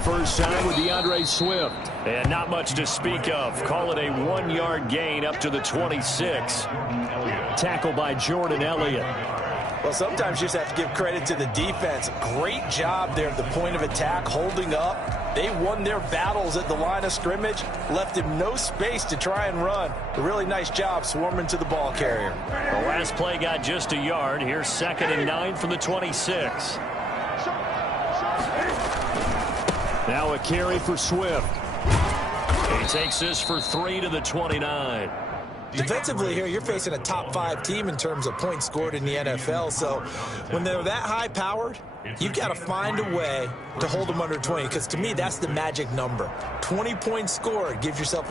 the first time with DeAndre Swift. And not much to speak of. Call it a 1-yard gain up to the 26. Tackle by Jordan Elliott. Well, sometimes you just have to give credit to the defense. Great job there at the point of attack, holding up. They won their battles at the line of scrimmage, left him no space to try and run. A really nice job swarming to the ball carrier. The last play got just a yard. Here's 2nd and 9 from the 26. Now a carry for Swift. He takes this for 3 to the 29. Defensively here, you're facing a top-5 team in terms of points scored in the NFL. So when they're that high-powered, you've got to find a way to hold them under 20. Because to me, that's the magic number. 20 points scored, you give yourself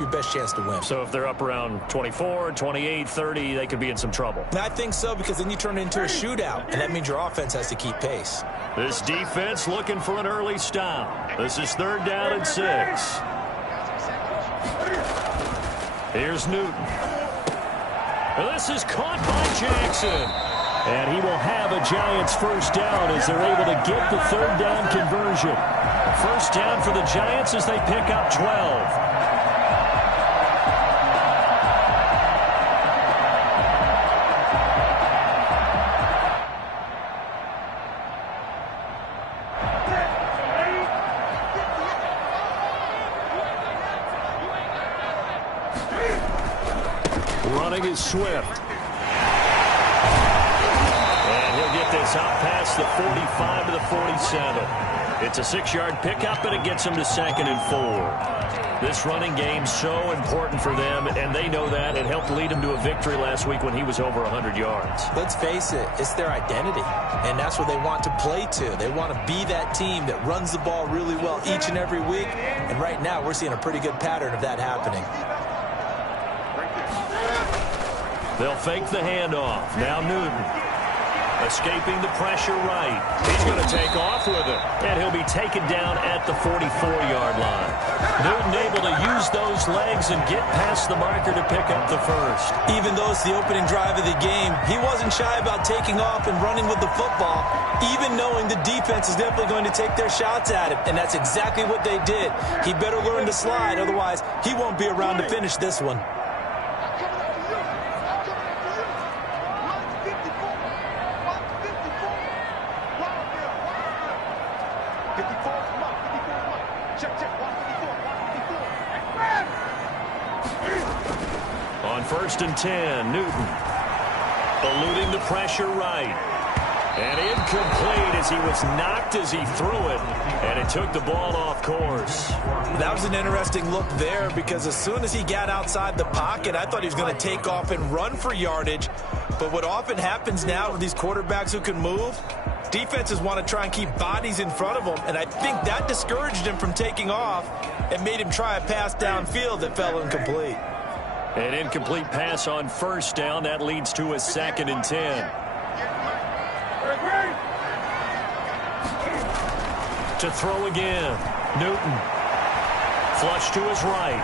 your best chance to win. So if they're up around 24, 28, 30, they could be in some trouble. And I think so, because then you turn it into a shootout, and that means your offense has to keep pace. This defense looking for an early stop. This is 3rd down and 6. Here's Newton. This is caught by Jackson. And he will have a Giants first down as they're able to get the 3rd down conversion. First down for the Giants as they pick up 12. Running is Swift. And he'll get this out past the 45 to the 47. It's a 6-yard pickup, and it gets him to 2nd and 4. This running game's so important for them, and they know that. It helped lead them to a victory last week when he was over 100 yards. Let's face it, it's their identity, and that's what they want to play to. They want to be that team that runs the ball really well each and every week, and right now we're seeing a pretty good pattern of that happening. They'll fake the handoff. Now Newton. Escaping the pressure right. He's going to take off with it. And he'll be taken down at the 44-yard line. Newton able to use those legs and get past the marker to pick up the first. Even though it's the opening drive of the game, he wasn't shy about taking off and running with the football, even knowing the defense is definitely going to take their shots at him. And that's exactly what they did. He better learn to slide, otherwise he won't be around to finish this one. On 1st and 10, Newton eluding the pressure right. And incomplete as he was knocked as he threw it. And it took the ball off course. That was an interesting look there, because as soon as he got outside the pocket, I thought he was going to take off and run for yardage. But what often happens now with these quarterbacks who can move, defenses want to try and keep bodies in front of them. And I think that discouraged him from taking off and made him try a pass downfield that fell incomplete. An incomplete pass on 1st down. That leads to a 2nd and 10. To throw again. Newton. Flush to his right.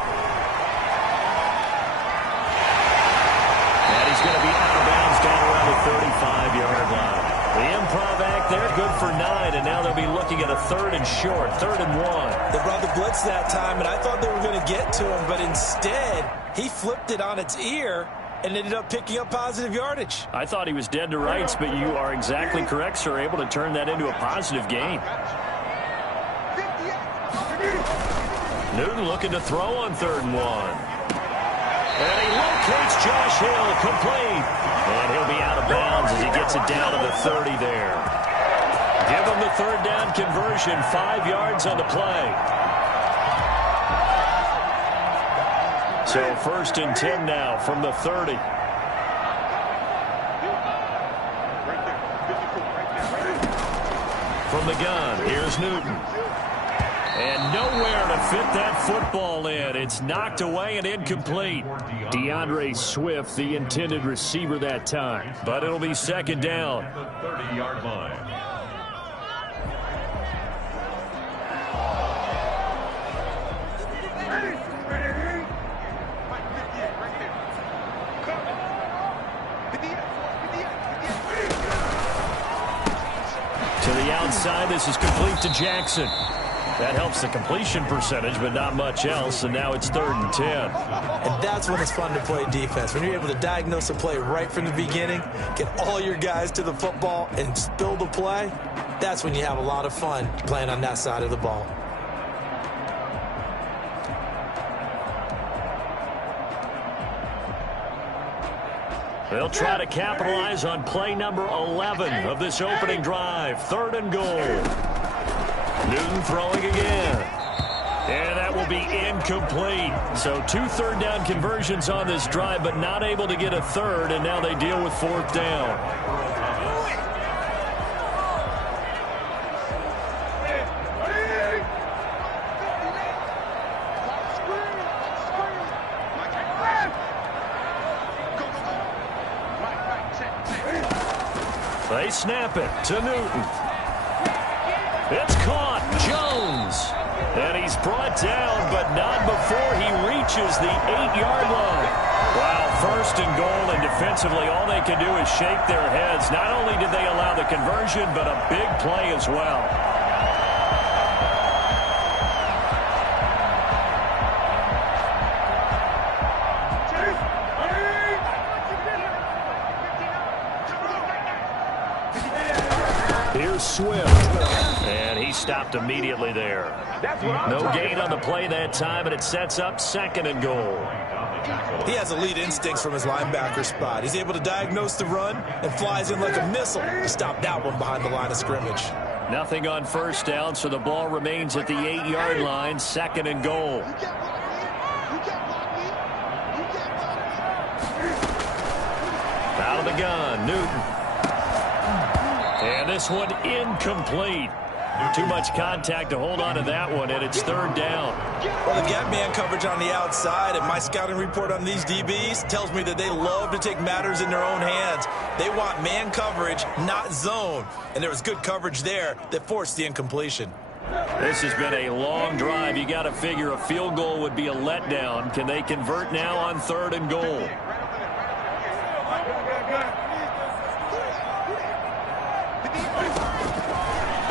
And he's going to be out of bounds down around the 35-yard line. The improv act there, good for 9, and now they'll be looking at a 3rd and short, 3rd and 1. They brought the blitz that time, and I thought they were going to get to him, but instead he flipped it on its ear and ended up picking up positive yardage. I thought he was dead to rights, but you are exactly correct, sir, able to turn that into a positive gain. Newton looking to throw on 3rd and 1. And he locates Josh Hill, complete. And he'll be out of bounds as he gets it down to the 30 there. Give him the 3rd down conversion, 5 yards on the play. So 1st and 10 now from the 30. From the gun, here's Newton. And nowhere to fit that football in. It's knocked away and incomplete. DeAndre Swift, the intended receiver that time. But it'll be 2nd down. The 30-yard line. To the outside, this is complete to Jackson. That helps the completion percentage, but not much else, and now it's 3rd and 10. And that's when it's fun to play defense. When you're able to diagnose a play right from the beginning, get all your guys to the football, and spill the play, that's when you have a lot of fun playing on that side of the ball. They'll try to capitalize on play number 11 of this opening drive. 3rd and goal. Newton throwing again. And that will be incomplete. So 2 third-down conversions on this drive, but not able to get a third, and now they deal with 4th down. They snap it to Newton. It's caught. Jones. And he's brought down, but not before he reaches the 8-yard line. Wow, 1st and goal, and defensively all they can do is shake their heads. Not only did they allow the conversion, but a big play as well. Here's Swift. And he stopped immediately there. No gain on the play that time, and it sets up 2nd and goal. He has elite instincts from his linebacker spot. He's able to diagnose the run and flies in like a missile to stop that one behind the line of scrimmage. Nothing on 1st down, so the ball remains at the 8-yard line, 2nd and goal. Out of the gun, Newton. And this one incomplete. Too much contact to hold on to that one, and it's 3rd down. Well, they've got man coverage on the outside, and my scouting report on these DBs tells me that they love to take matters in their own hands. They want man coverage, not zone. And there was good coverage there that forced the incompletion. This has been a long drive. You got to figure a field goal would be a letdown. Can they convert now on 3rd and goal?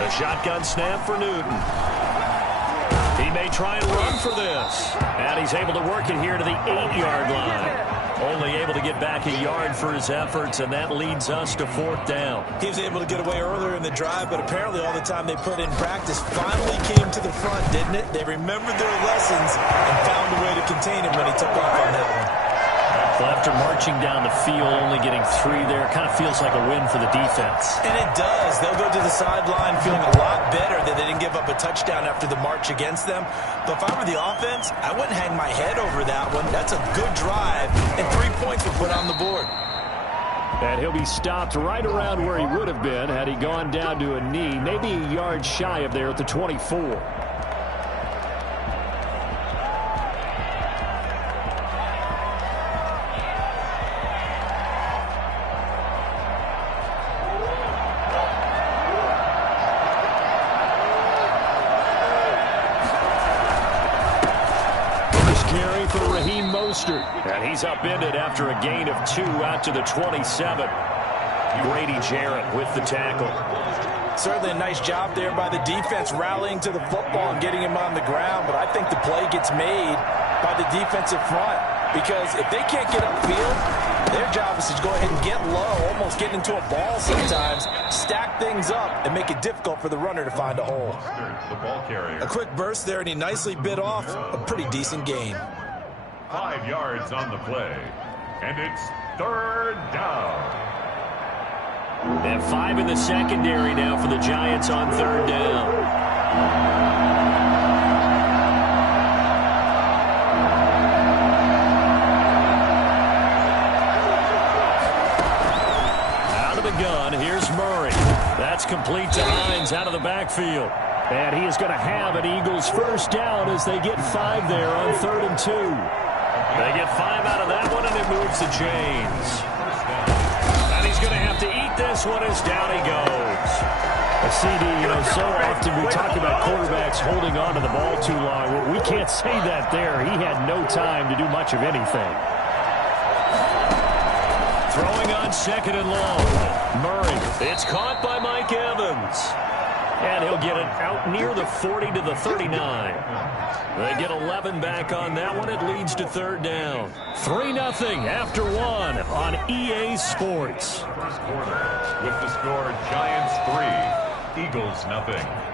A shotgun snap for Newton. He may try and run for this. And he's able to work it here to the 8-yard line. Only able to get back a yard for his efforts, and that leads us to 4th down. He was able to get away earlier in the drive, but apparently all the time they put in practice finally came to the front, didn't it? They remembered their lessons and found a way to contain him when he took off on that one. Well, after marching down the field, only getting 3 there, kind of feels like a win for the defense. And it does. They'll go to the sideline feeling a lot better that they didn't give up a touchdown after the march against them. But if I were the offense, I wouldn't hang my head over that one. That's a good drive, and 3 points were put on the board. And he'll be stopped right around where he would have been had he gone down to a knee, maybe a yard shy of there at the 24. And he's upended after a gain of 2 out to the 27. Grady Jarrett with the tackle. Certainly a nice job there by the defense rallying to the football and getting him on the ground, but I think the play gets made by the defensive front because if they can't get upfield, their job is to go ahead and get low, almost get into a ball sometimes, stack things up, and make it difficult for the runner to find a hole. A quick burst there, and he nicely bit off a pretty decent gain. 5 yards on the play, and it's 3rd down. And 5 in the secondary now for the Giants on 3rd down. Out of the gun, here's Murray. That's complete to Hines out of the backfield. And he is going to have an Eagles 1st down as they get 5 there on 3rd and 2. They get 5 out of that one, and it moves to James. And he's going to have to eat this one as down he goes. A CD, so often we talk about quarterbacks holding on to the ball too long. Well, we can't say that there. He had no time to do much of anything. Throwing on 2nd and long. Murray. It's caught by Mike Evans. And he'll get it out near the 40 to the 39. They get 11 back on that one. It leads to third down. 3-0 after one on EA Sports. First quarter with the score Giants 3, Eagles 0.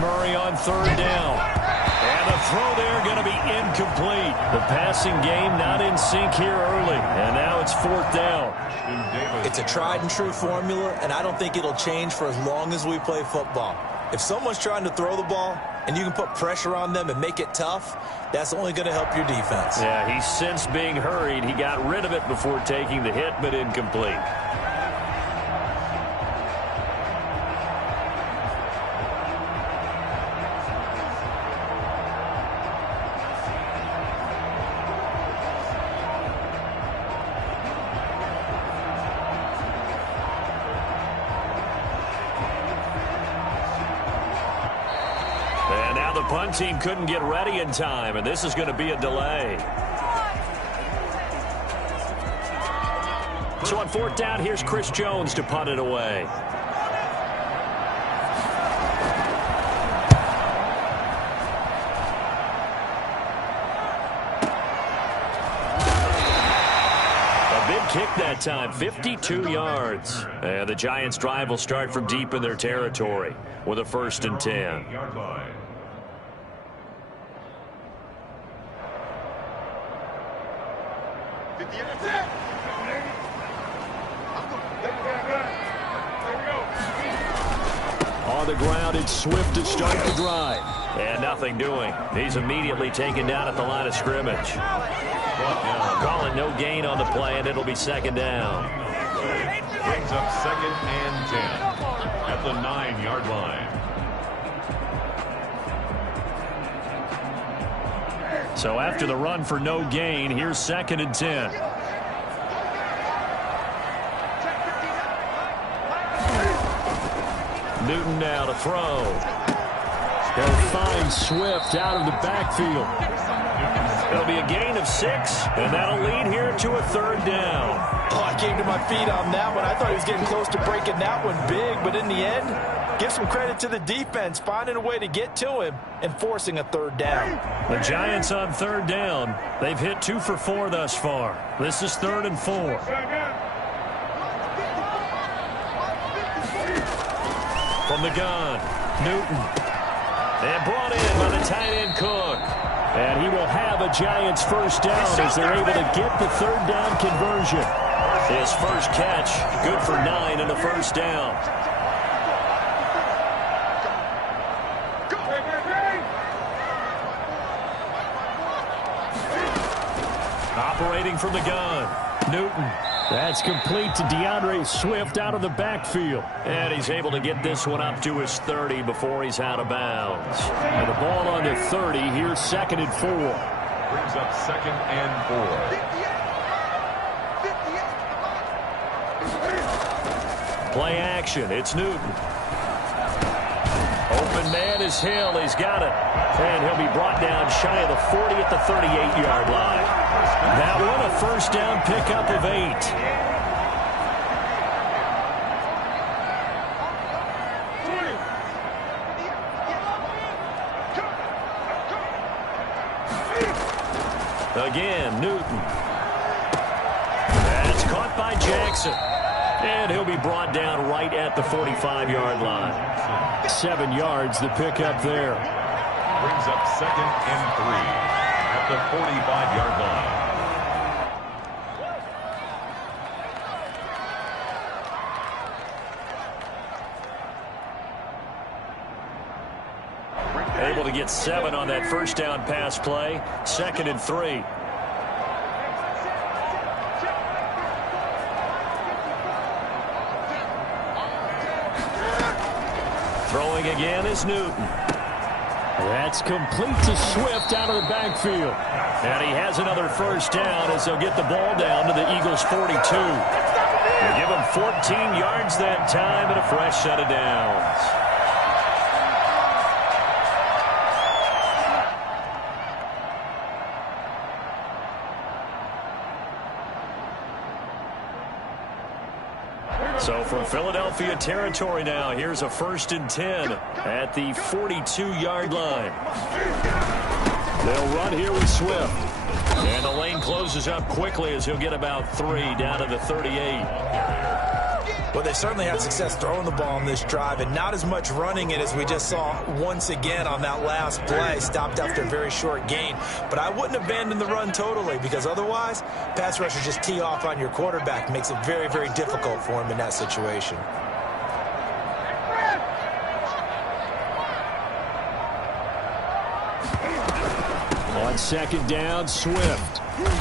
Murray on third down. And the throw there going to be incomplete. The passing game not in sync here early. And now it's fourth down. It's a tried and true formula, and I don't think it'll change for as long as we play football. If someone's trying to throw the ball and you can put pressure on them and make it tough, that's only going to help your defense. Yeah, he's sensed being hurried. He got rid of it before taking the hit, but incomplete. Punt team couldn't get ready in time, and this is going to be a delay. So on fourth down, here's Chris Jones to punt it away. A big kick that time, 52 yards. And the Giants' drive will start from deep in their territory with a 1st and 10. On the ground, it's Swift to start the drive. And nothing doing. He's immediately taken down at the line of scrimmage. Call it no gain on the play, and it'll be second down. Brings up 2nd and 10 at the 9-yard line. So after the run for no gain, here's 2nd and 10. Newton now to throw. They'll find Swift out of the backfield. It'll be a gain of 6, and that'll lead here to a 3rd down. Oh, I came to my feet on that one. I thought he was getting close to breaking that one big, but in the end, give some credit to the defense, finding a way to get to him and forcing a 3rd down. The Giants on 3rd down. They've hit 2 for 4 thus far. This is 3rd and 4. From the gun, Newton. And brought in by the tight end Cook. And he will have a Giants 1st down as they're able to get the 3rd down conversion. His first catch, good for 9 and a 1st down. Operating from the gun, Newton. That's complete to DeAndre Swift out of the backfield. And he's able to get this one up to his 30 before he's out of bounds. And the ball on the 30, here's 2nd and 4. Brings up 2nd and 4. Play action, it's Newton. Open man is Hill, he's got it. And he'll be brought down shy of the 40 at the 38-yard line. That one a 1st down pickup of 8. Again, Newton. That's caught by Jackson. And he'll be brought down right at the 45-yard line. 7 yards, the pickup there. Brings up 2nd and 3 at the 45-yard line. Able to get 7 on that 1st down pass play. 2nd and 3. Throwing again is Newton. That's complete to Swift out of the backfield. And he has another first down as they'll get the ball down to the Eagles' 42. They give him 14 yards that time and a fresh set of downs. So from Philadelphia territory now, here's a 1st and 10 at the 42-yard line. They'll run here with Swift. And the lane closes up quickly as he'll get about 3 down to the 38. Well, they certainly had success throwing the ball on this drive and not as much running it as we just saw once again on that last play. Stopped after a very short gain. But I wouldn't abandon the run totally because otherwise, pass rushers just tee off on your quarterback. Makes it very, very difficult for him in that situation. On 2nd down, Swift.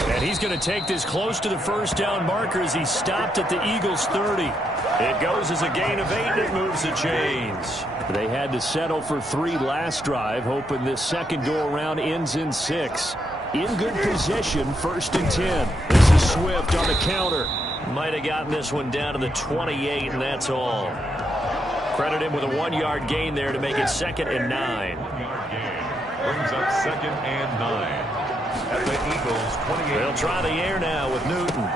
And he's going to take this close to the first down marker as he stopped at the Eagles' 30. It goes as a gain of 8 and it moves the chains. They had to settle for 3 last drive, hoping this second go-around ends in 6. In good position, 1st and 10. This is Swift on the counter. Might have gotten this one down to the 28, and that's all. Credit him with a 1-yard gain there to make it 2nd and 9. Brings up 2nd and 9 at the Eagles' 28. They'll try the air now with Newton.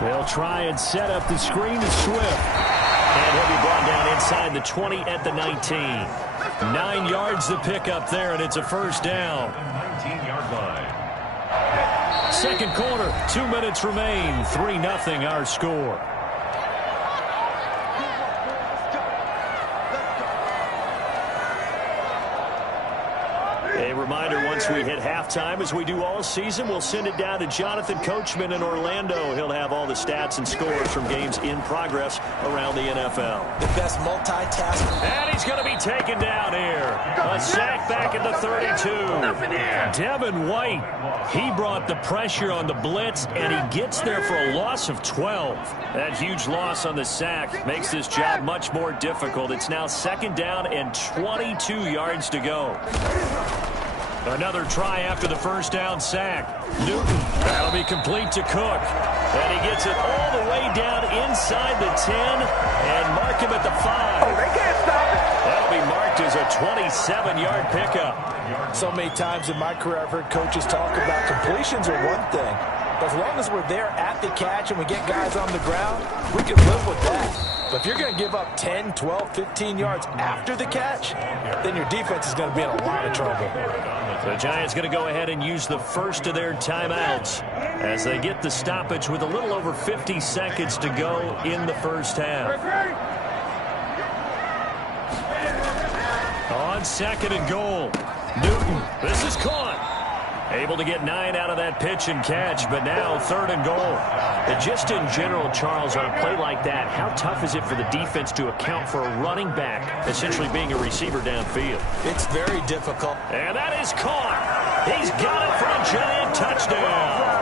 They'll try and set up the screen to Swift. And he'll be brought down inside the 20 at the 19. 9 yards to pick up there, and it's a first down. 19-yard line. Second quarter, 2 minutes remain. 3-0 our score. A reminder, once we hit halftime, as we do all season, we'll send it down to Jonathan Coachman in Orlando. He'll have all the stats and scores from games in progress around the NFL. The best multitasker. And he's going to be taken down here. A sack back at the 32. Devin White, he brought the pressure on the blitz, and he gets there for a loss of 12. That huge loss on the sack makes this job much more difficult. It's now 2nd down and 22 yards to go. Another try after the first down sack. Newton, that'll be complete to Cook. And he gets it all the way down inside the 10 and mark him at the 5. Oh, they can't stop it. That'll be marked as a 27-yard pickup. So many times in my career I've heard coaches talk about completions are one thing. But as long as we're there at the catch and we get guys on the ground, we can live with that. But if you're going to give up 10, 12, 15 yards after the catch, then your defense is going to be in a lot of trouble. The Giants going to go ahead and use the first of their timeouts as they get the stoppage with a little over 50 seconds to go in the first half. On 2nd and goal, Newton, this is caught. Able to get 9 out of that pitch and catch, but now 3rd and goal. And just in general, Charles, on a play like that, how tough is it for the defense to account for a running back essentially being a receiver downfield? It's very difficult. And that is caught. He's got it for a giant touchdown.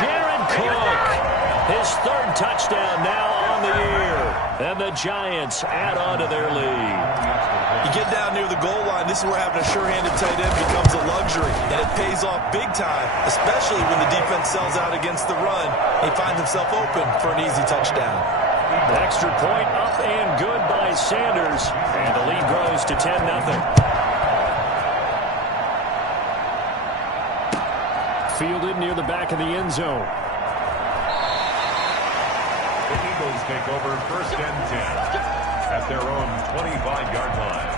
Jared Cook, his 3rd touchdown now on the year. And the Giants add on to their lead. You get down near the goal line, this is where having a sure-handed tight end becomes a luxury, and it pays off big time, especially when the defense sells out against the run. He finds himself open for an easy touchdown. The extra point up and good by Sanders, and the lead grows to 10-0. Fielded near the back of the end zone. The Eagles take over 1st and 10 at their own 25-yard line.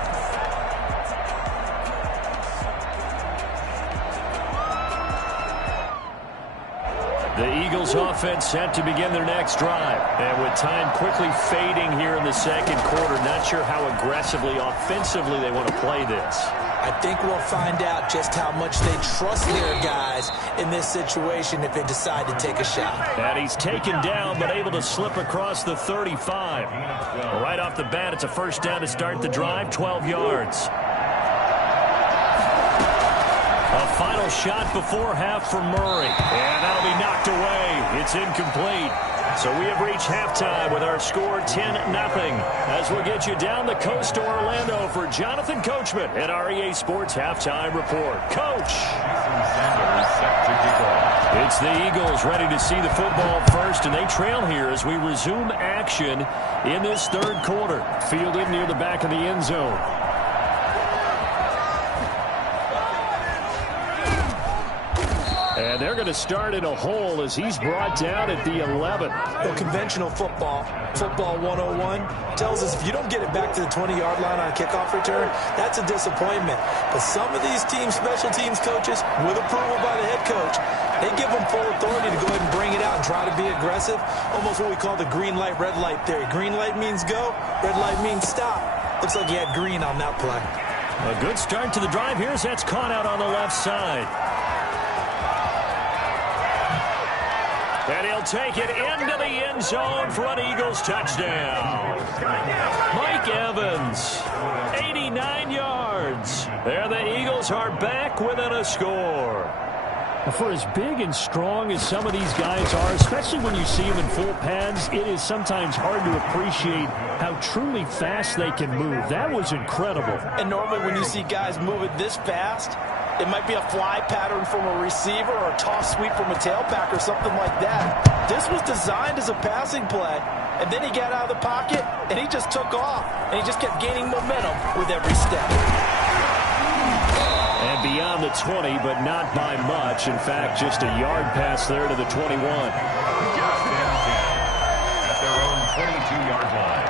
The Eagles offense set to begin their next drive. And with time quickly fading here in the second quarter, not sure how aggressively, offensively they want to play this. I think we'll find out just how much they trust their guys in this situation if they decide to take a shot. And he's taken down but able to slip across the 35. Right off the bat, it's a first down to start the drive, 12 yards. A final shot before half for Murray. And that'll be knocked away. It's incomplete. So we have reached halftime with our score 10-0. As we'll get you down the coast to Orlando for Jonathan Coachman at our EA Sports Halftime Report. Coach! It's the Eagles ready to see the football first, and they trail here as we resume action in this third quarter. Fielded near the back of the end zone. And they're going to start in a hole as he's brought down at the 11. Well, conventional football 101, tells us if you don't get it back to the 20-yard line on a kickoff return, that's a disappointment. But some of these teams, special teams coaches, with approval by the head coach, they give them full authority to go ahead and bring it out and try to be aggressive. Almost what we call the green light, red light theory. Green light means go, red light means stop. Looks like he had green on that play. A good start to the drive here as that's caught out on the left side. And he'll take it into the end zone for an Eagles touchdown. Mike Evans, 89 yards. There the Eagles are back within a score. For as big and strong as some of these guys are, especially when you see them in full pads, it is sometimes hard to appreciate how truly fast they can move. That was incredible. And normally when you see guys moving this fast, it might be a fly pattern from a receiver or a toss sweep from a tailback or something like that. This was designed as a passing play, and then he got out of the pocket, and he just took off, and he just kept gaining momentum with every step. And beyond the 20, but not by much. In fact, just a yard pass there to the 21. At their own 22-yard line.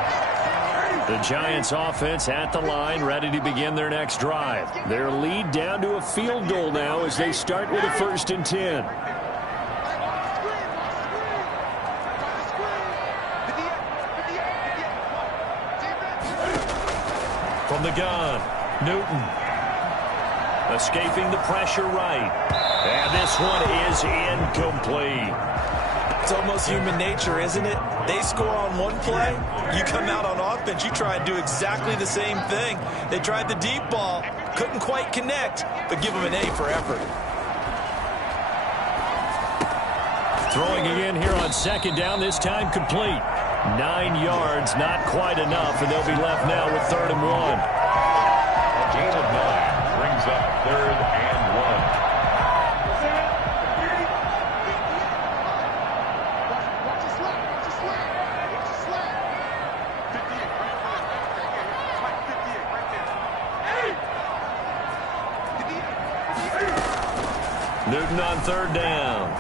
The Giants offense at the line, ready to begin their next drive. Their lead down to a field goal now as they start with a 1st and 10. From the gun, Newton. Escaping the pressure right. And this one is incomplete. It's almost human nature, isn't it? They score on one play, you come out on offense, you try and do exactly the same thing. They tried the deep ball, couldn't quite connect, but give them an A for effort. Throwing again here on 2nd down, this time complete. 9 yards, not quite enough, and they'll be left now with 3rd and 1. A gain of 9 brings up 3rd and 1. Newton on 3rd down.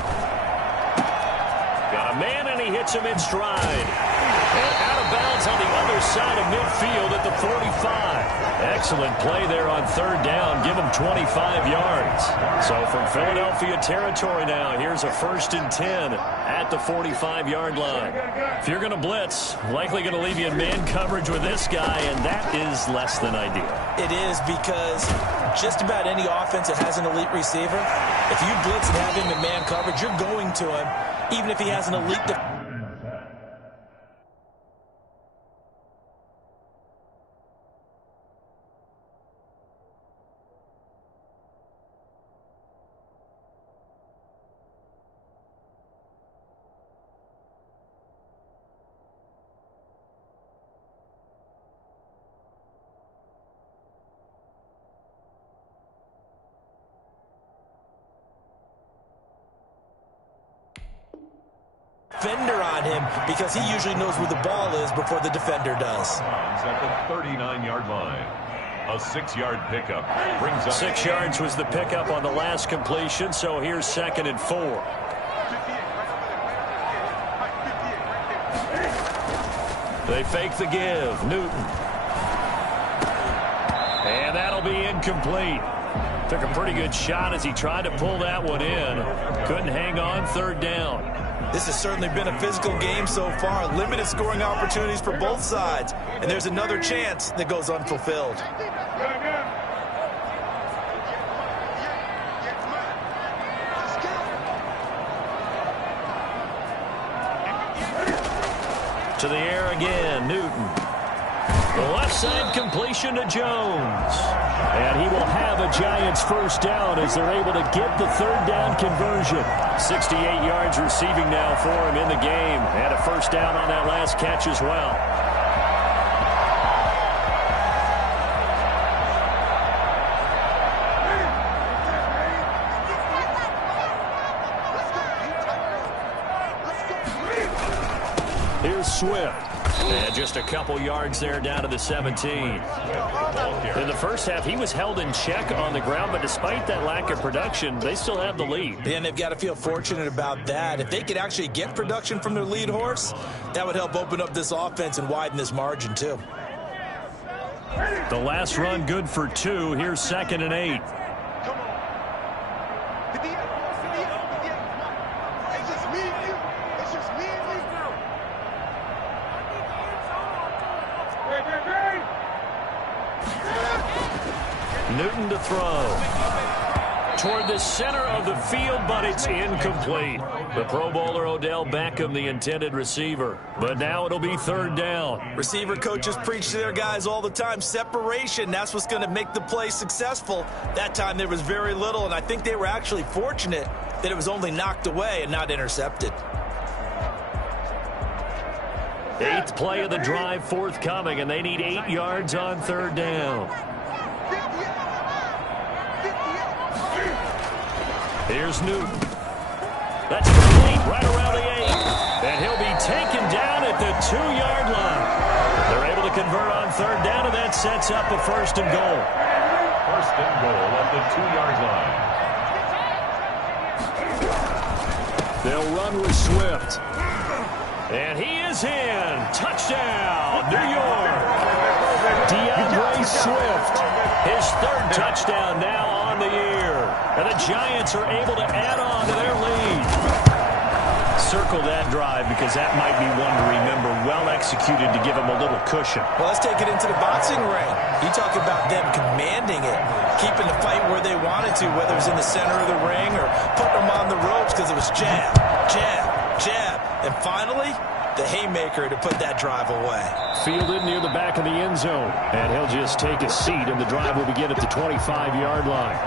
Got a man, and he hits him in stride. And out of bounds on the other side of midfield at the 45. Excellent play there on 3rd down. Give him 25 yards. So from Philadelphia territory now, here's a 1st and 10 at the 45-yard line. If you're going to blitz, likely going to leave you in man coverage with this guy, and that is less than ideal. It is, because just about any offense that has an elite receiver, if you blitz and have him in man coverage, you're going to him, even if he has an elite defense. Defender on him, because he usually knows where the ball is before the defender does. At the 39-yard line. A 6-yard pickup brings up 6 yards was the pickup on the last completion, so here's 2nd and 4. They fake the give. Newton. And that'll be incomplete. Took a pretty good shot as he tried to pull that one in. Couldn't hang on. 3rd down. This has certainly been a physical game so far. Limited scoring opportunities for both sides. And there's another chance that goes unfulfilled. To the air again, Newton. The left side completion to Jones. And he will have a Giants first down as they're able to get the third down conversion. 68 yards receiving now for him in the game. And a first down on that last catch as well. Here's Swift. And just a couple yards there down to the 17. In the first half, he was held in check on the ground, but despite that lack of production, they still have the lead. And they've got to feel fortunate about that. If they could actually get production from their lead horse, that would help open up this offense and widen this margin too. The last run good for 2. Here's 2nd and 8. Newton to throw. Toward the center of the field, but it's incomplete. The Pro Bowler Odell Beckham, the intended receiver. But now it'll be third down. Receiver coaches preach to their guys all the time. Separation, that's what's going to make the play successful. That time there was very little, and I think they were actually fortunate that it was only knocked away and not intercepted. 8th play of the drive forthcoming, and they need 8 yards on third down. Here's Newton. That's complete right around the 8. And he'll be taken down at the 2-yard line. They're able to convert on third down, and that sets up a 1st and goal. 1st and goal at the 2-yard line. They'll run with Swift. And he is in. Touchdown, New York. DeAndre Swift. His 3rd touchdown now on the year. And the Giants are able to add on to their lead. Circle that drive because that might be one to remember. Well executed to give them a little cushion. Well, let's take it into the boxing ring. You talk about them commanding it, keeping the fight where they wanted to, whether it was in the center of the ring or putting them on the ropes because it was jab, jab, jab. And finally, the haymaker to put that drive away. Fielded near the back of the end zone. And he'll just take a seat, and the drive will begin at the 25-yard line.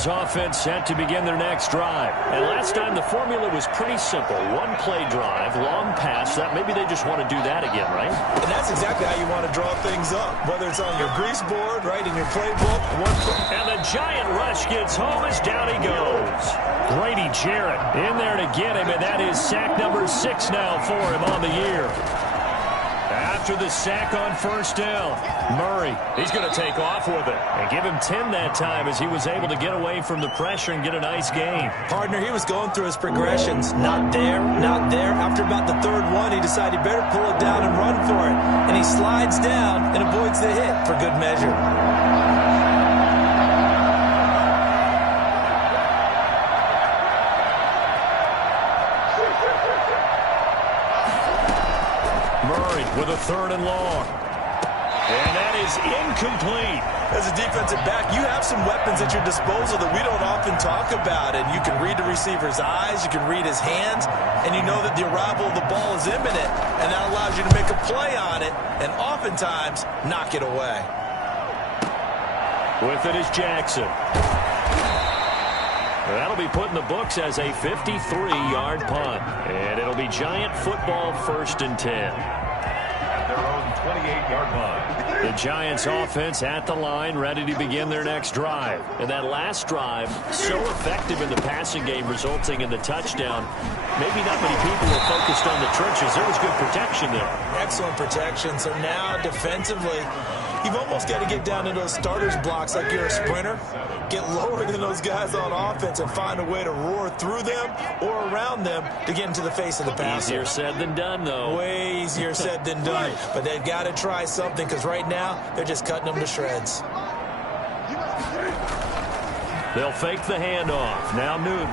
Offense set to begin their next drive. And last time the formula was pretty simple. 1-play drive, long pass. That maybe they just want to do that again, right? And that's exactly how you want to draw things up. Whether it's on your grease board, right, in your playbook. And the giant rush gets home as down he goes. Grady Jarrett in there to get him, and that is sack number 6 now for him on the year. After the sack on 1st down, Murray, he's going to take off with it and give him 10 that time as he was able to get away from the pressure and get a nice gain. Partner, he was going through his progressions. Not there, not there. After about the 3rd one, he decided he better pull it down and run for it. And he slides down and avoids the hit for good measure. With a 3rd and long. And that is incomplete. As a defensive back, you have some weapons at your disposal that we don't often talk about. And you can read the receiver's eyes, you can read his hands, and you know that the arrival of the ball is imminent. And that allows you to make a play on it and oftentimes knock it away. With it is Jackson. That'll be put in the books as a 53-yard punt. And it'll be Giant football 1st and 10. Their own 28-yard line. The Giants offense at the line, ready to begin their next drive. And that last drive, so effective in the passing game, resulting in the touchdown. Maybe not many people were focused on the trenches. There was good protection there. Excellent protection. So now defensively, you've almost got to get down to those starters blocks like you're a sprinter. Get lower than those guys on offense and find a way to roar through them or around them to get into the face of the passer. Easier said than done, though. Way easier said than done. But they've got to try something because right now they're just cutting them to shreds. They'll fake the handoff. Now Newton.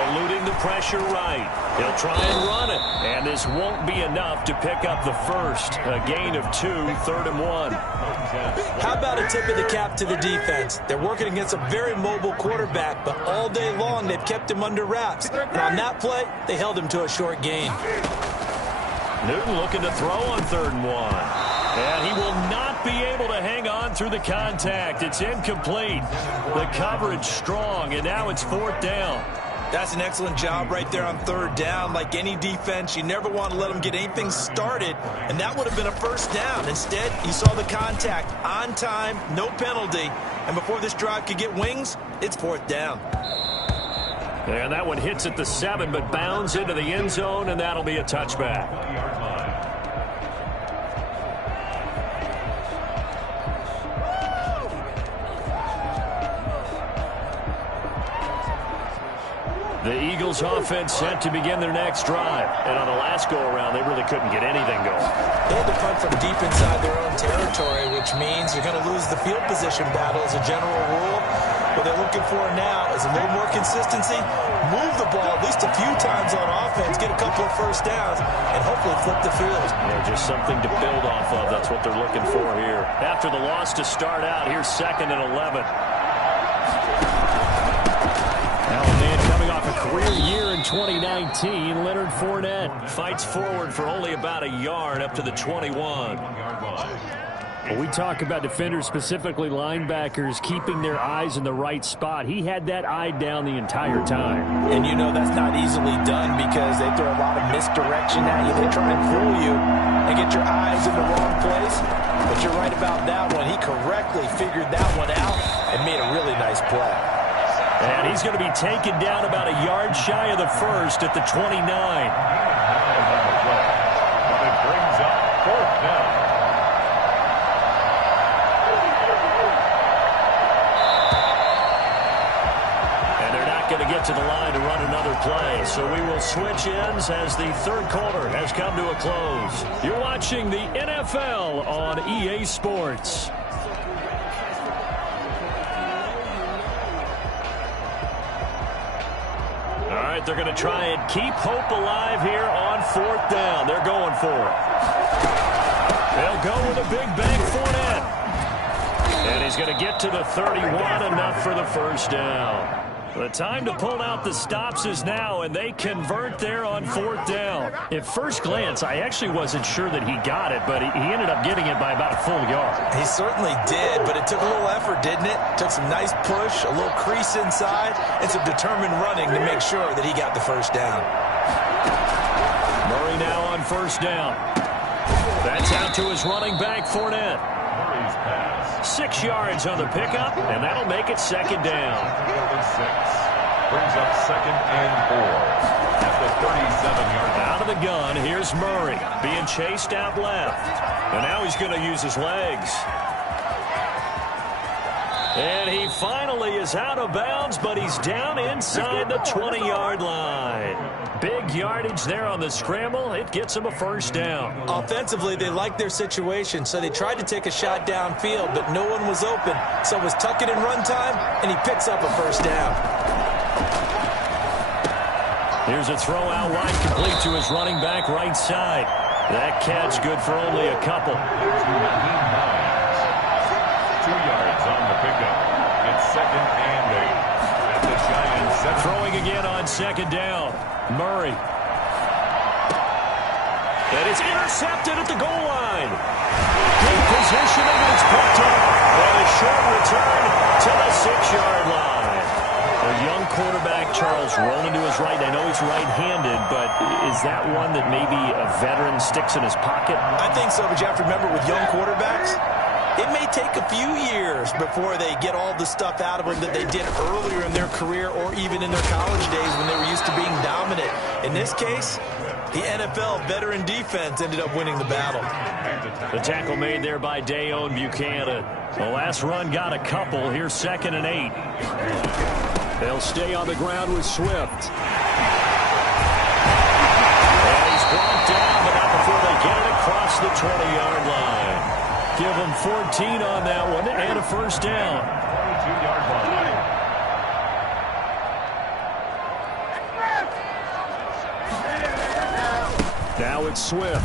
Eluding the pressure right. He'll try and run it. And this won't be enough to pick up the first. A gain of 2, 3rd and 1. How about a tip of the cap to the defense? They're working against a very mobile quarterback, but all day long they've kept him under wraps. And on that play, they held him to a short gain. Newton looking to throw on 3rd and 1. And he will not be able to hang on through the contact. It's incomplete. The coverage strong, and now it's 4th down. That's an excellent job right there on 3rd down. Like any defense, you never want to let them get anything started, and that would have been a 1st down. Instead, you saw the contact on time, no penalty, and before this drive could get wings, it's 4th down. And that one hits at the 7, but bounds into the end zone, and that'll be a touchback. The Eagles offense set to begin their next drive. And on the last go-around, they really couldn't get anything going. They had to punt from deep inside their own territory, which means you're going to lose the field position battle as a general rule. What they're looking for now is a little more consistency, move the ball at least a few times on offense, get a couple of 1st downs, and hopefully flip the field. Yeah, just something to build off of. That's what they're looking for here. After the loss to start out, here's 2nd and 11. Now a man coming off a career year in 2019, Leonard Fournette. Fights forward for only about a yard up to the 21. Well, we talk about defenders, specifically linebackers, keeping their eyes in the right spot. He had that eye down the entire time. And you know that's not easily done because they throw a lot of misdirection at you. They try and fool you and get your eyes in the wrong place. But you're right about that one. He correctly figured that one out and made a really nice play. And he's going to be taken down about a yard shy of the 1st at the 29. But it brings up 4th down. And they're not going to get to the line to run another play. So we will switch ends as the 3rd quarter has come to a close. You're watching the NFL on EA Sports. They're going to try and keep hope alive here on 4th down. They're going for it. They'll go with a big bank Fournette. And he's going to get to the 31, enough for the 1st down. The time to pull out the stops is now, and they convert there on 4th down. At first glance, I actually wasn't sure that he got it, but he ended up getting it by about a full yard. He certainly did, but it took a little effort, didn't it? Took some nice push, a little crease inside, and some determined running to make sure that he got the 1st down. Murray now on 1st down. That's out to his running back, Fournette. 6 yards on the pickup, and that'll make it 2nd down. 6 brings up 2nd and 4 at the 37-yard line. Out of the gun, here's Murray being chased out left. And now he's going to use his legs. And he finally is out of bounds, but he's down inside the 20-yard line. Big yardage there on the scramble. It gets him a 1st down. Offensively, they liked their situation, so they tried to take a shot downfield, but no one was open. So it was tuck it in run time, and he picks up a 1st down. Here's a throw out wide, complete to his running back right side. That catch good for only a couple. 2 yards on the pickup. It's 2nd and 8 at the Giants. Throwing again on 2nd down. Murray. And it's intercepted at the goal line. Good positioning, and it's picked up. And a short return to the 6-yard line. A young quarterback, Charles, rolling to his right. I know he's right-handed, but is that one that maybe a veteran sticks in his pocket? I think so, but you have to remember with young quarterbacks, it may take a few years before they get all the stuff out of them that they did earlier in their career or even in their college days when they were used to being dominant. In this case, the NFL veteran defense ended up winning the battle. The tackle made there by Dayon Buchanan. The last run got a couple. Here's 2nd and 8. They'll stay on the ground with Swift. And he's brought down, but not before they get it across the 20-yard line. Give them 14 on that one and a 1st down. 22-yard line. Now it's Swift.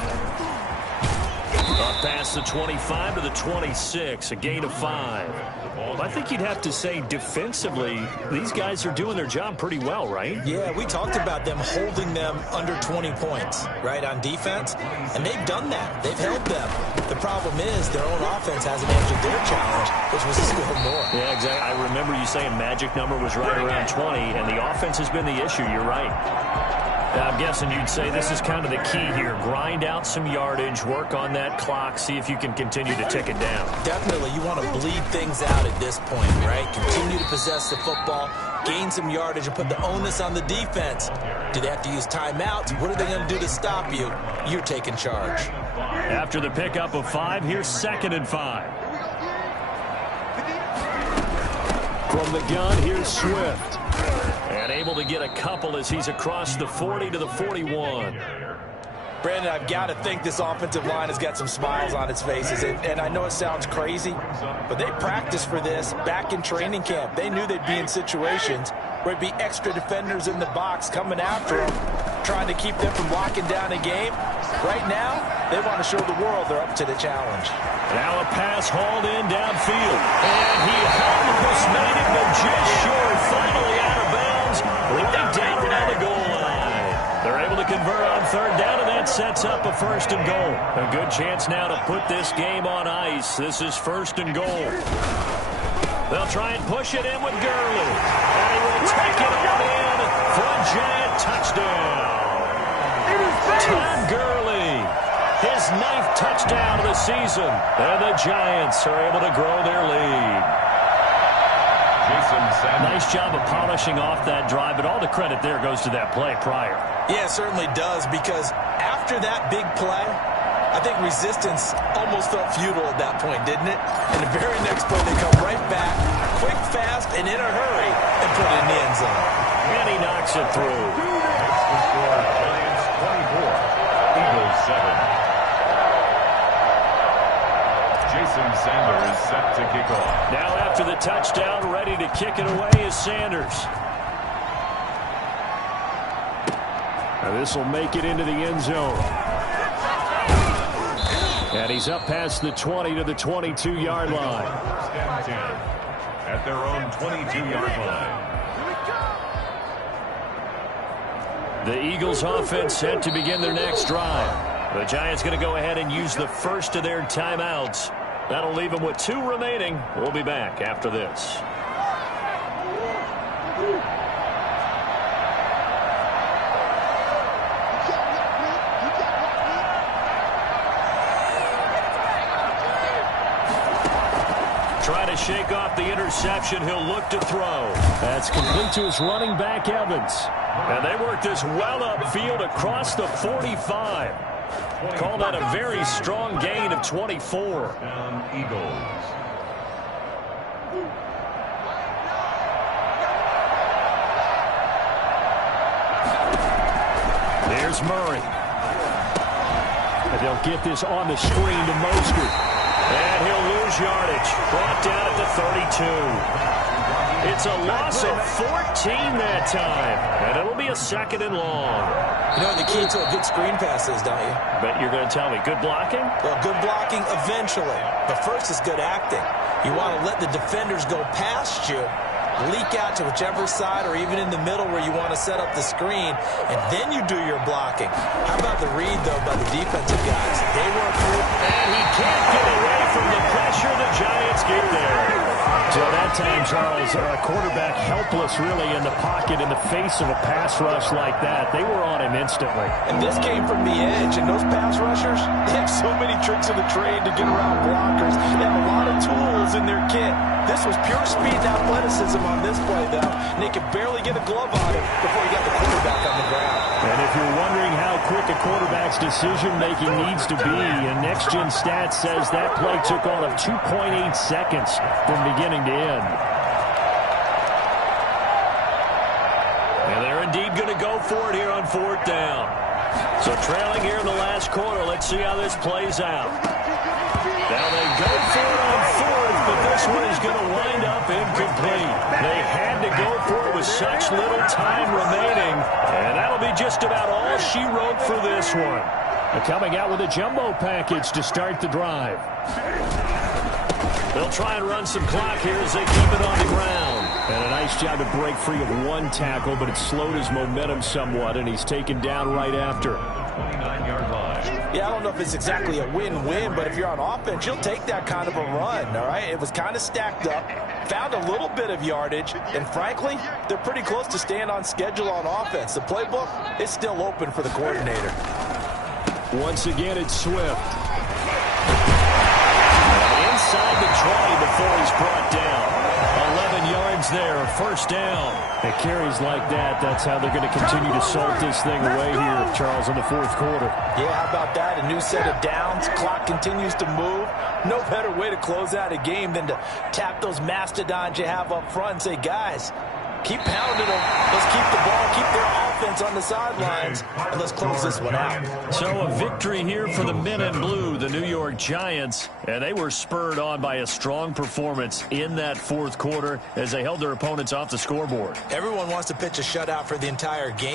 Up past the 25 to the 26, a gain of 5. Well, I think you'd have to say defensively, these guys are doing their job pretty well, right? Yeah, we talked about them holding them under 20 points, right, on defense. And they've done that. They've held them. The problem is their own offense hasn't answered their challenge, which was to score more. Yeah, exactly. I remember you saying magic number was right around 20, and the offense has been the issue. You're right. I'm guessing you'd say this is kind of the key here. Grind out some yardage, work on that clock, see if you can continue to tick it down. Definitely. You want to bleed things out at this point, right? Continue to possess the football, gain some yardage, and put the onus on the defense. Do they have to use timeouts? What are they going to do to stop you? You're taking charge. After the pickup of 5, here's 2nd and 5. From the gun, here's Swift. And able to get a couple as he's across the 40 to the 41. Brandon, I've got to think this offensive line has got some smiles on its faces. And I know it sounds crazy, but they practiced for this back in training camp. They knew they'd be in situations where it'd be extra defenders in the box coming after them, trying to keep them from locking down a game. Right now, they want to show the world they're up to the challenge. Now a pass hauled in downfield. And he almost made it, but just short. Finally out of bounds, right down around the goal line. They're able to convert on 3rd down, and that sets up a 1st and goal. A good chance now to put this game on ice. This is 1st and goal. They'll try and push it in with Gurley. And he will take it on in for a giant touchdown. Todd Gurley, his 9th touchdown of the season. And the Giants are able to grow their lead. Nice job of polishing off that drive, but all the credit there goes to that play prior. Yeah, it certainly does, because after that big play, I think resistance almost felt futile at that point, didn't it? And the very next play, they come right back, quick, fast, and in a hurry, and put it in the end zone. And he knocks it through. Giants 24, Eagles 7. Jason Sanders set to kick off. Now after the touchdown, ready to kick it away is Sanders. Now this will make it into the end zone. And he's up past the 20 to the 22-yard line. 1st and 10 at their own 22-yard line. The Eagles offense set to begin their next drive. The Giants going to go ahead and use the first of their timeouts. That'll leave them with 2 remaining. We'll be back after this. Try to shake off the interception. He'll look to throw. That's complete to his running back, Evans. And they work this well upfield across the 45. Call that a very strong gain of 24. Down Eagles. There's Murray. And they'll get this on the screen to Mostert. And he'll lose yardage. Brought down at the 32. It's a loss of 14 that time. And it'll be a 2nd and long. You know what the key to a good screen pass is, don't you? Bet you're going to tell me. Good blocking? Well, good blocking eventually. But first is good acting. You want to let the defenders go past you, leak out to whichever side or even in the middle where you want to set up the screen, and then you do your blocking. How about the read, though, by the defensive guys? They work through. And he can't get away from the pressure. The Giants get there. So that time, Charles, a quarterback helpless really in the pocket in the face of a pass rush like that. They were on him instantly. And this came from the edge, and those pass rushers, they have so many tricks of the trade to get around blockers. They have a lot of tools in their kit. This was pure speed and athleticism on this play, though. And they could barely get a glove on him before he got the quarterback on the ground. And if you're wondering how quick a quarterback's decision-making needs to be, and Next Gen Stats says that play took all of 2.8 seconds from beginning to end. And they're indeed going to go for it here on 4th down. So trailing here in the last quarter, let's see how this plays out. Now they go for it on 4th, but this this one is going to wind up incomplete. They had to go for it with such little time remaining, and that'll be just about all she wrote for this one. Coming out with a jumbo package to start the drive. They'll try and run some clock here as they keep it on the ground. And a nice job to break free of one tackle, but it slowed his momentum somewhat, and he's taken down right after. 29-yard line. Yeah, I don't know if it's exactly a win-win, but if you're on offense, you'll take that kind of a run, all right? It was kind of stacked up, found a little bit of yardage, and frankly, they're pretty close to staying on schedule on offense. The playbook is still open for the coordinator. Once again, it's Swift. Inside the 20 before he's brought down. 11 yards there, first down. It carries like that. That's how they're going to continue to salt this thing away here, Charles, in the fourth quarter. Yeah, how about that? A new set of downs. Clock continues to move. No better way to close out a game than to tap those mastodons you have up front and say, guys, keep pounding them. Let's keep the ball, keep their offense on the sidelines, and let's close this one out. So a victory here for the men in blue, the New York Giants, and they were spurred on by a strong performance in that fourth quarter as they held their opponents off the scoreboard. Everyone wants to pitch a shutout for the entire game.